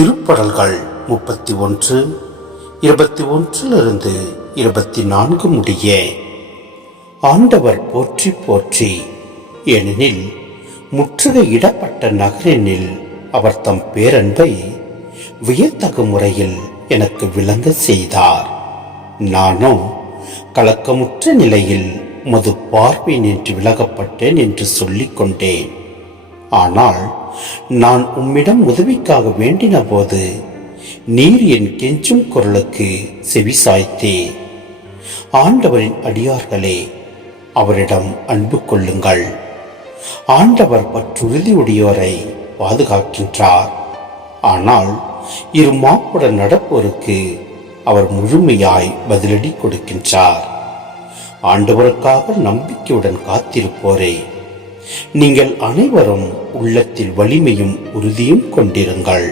திருப்படல்கள் 31 21 24 முடிய. ஆண்டவர் போற்றி போற்றி. ஏனெனில் முற்றுகையிடப்பட்ட நகரினில் அவர் தம் பேரன்பை வியத்தகு முறையில் எனக்கு விளங்க செய்தார். நானோ கலக்கமுற்ற நிலையில் மது பார்வை நின்று விலகப்பட்டேன் என்று சொல்லிக் கொண்டேன். ஆனால் நான் உம்மிடம் உதவிக்காக வேண்டின போது நீர் என் கெஞ்சும் குரலுக்கு செவிசாய்த்தே. ஆண்டவரின் அடியார்களே, அவரிடம் அன்பு கொள்ளுங்கள். ஆண்டவர் பற்றுறுதியுடையோரை பாதுகாக்கின்றார். ஆனால் இருமாப்புடன் நடப்போருக்கு அவர் முழுமையாய் பதிலடி கொடுக்கின்றார். ஆண்டவருக்காக நம்பிக்கையுடன் காத்திருப்போரே, நீங்கள் அனைவரும் உள்ளத்தில் வலிமையும் உறுதியும் கொண்டிருங்கள்.